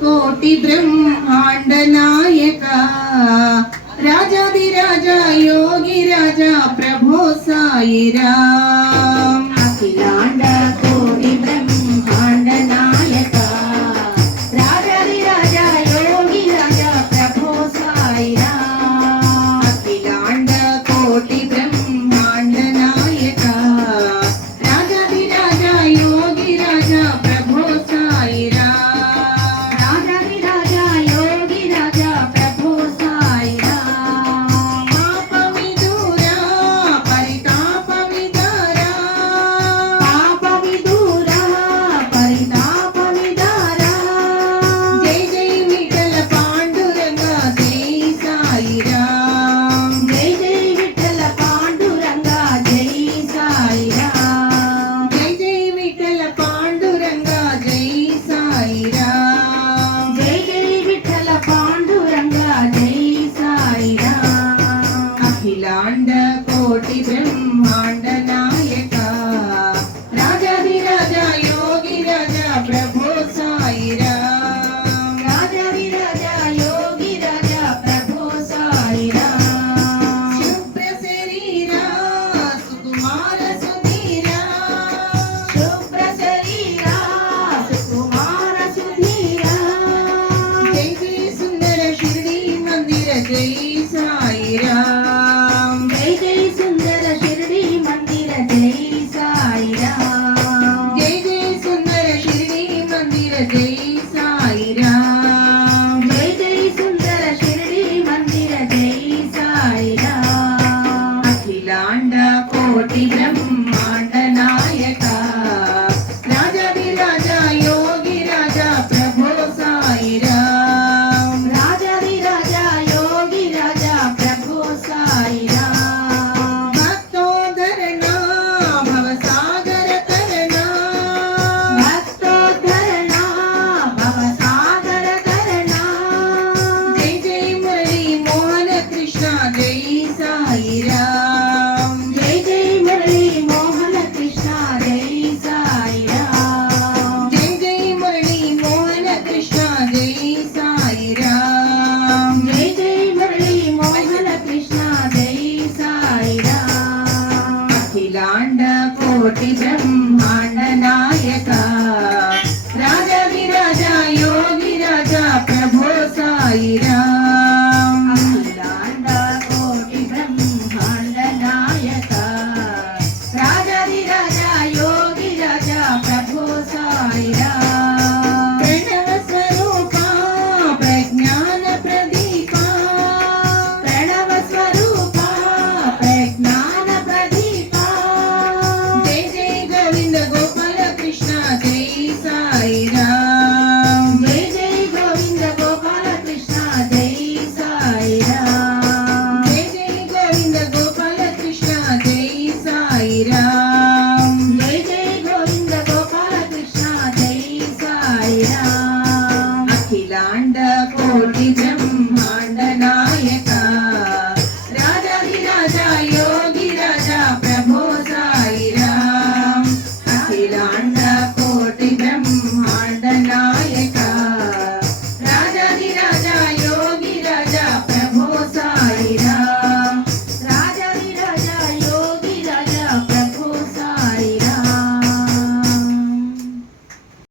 कोटि ब्रह्मांड नायका राजा दि राजा योगी राजा प्रभो सायिरा అఖిలాండ కోటి బ్రహ్మాండ నాయక రాజాది రాజా యోగి రాజా ప్రభు desde Porque temos ಮಾಡನಾ